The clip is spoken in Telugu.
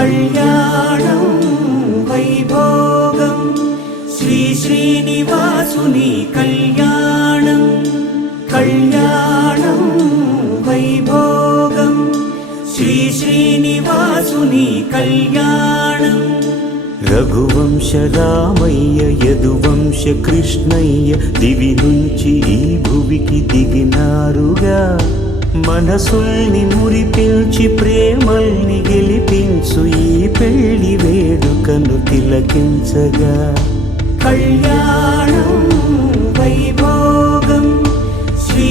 కళ్యాణం వైభోగం శ్రీ శ్రీనివాసుని కళ్యాణం కళ్యాణం వైభోగం శ్రీ శ్రీనివాసుని కళ్యాణం రఘువంశ రామయ్య యదువంశ కృష్ణయ్య దివి నుంచి ఈ భువికి దిగినారుగా మనసుల్ని మురిపించి ప్రేమల్ని గెలిపించు ఈ పెళ్లి వేడుకను తిలకించగా కళ్యాణం వైభోగం శ్రీ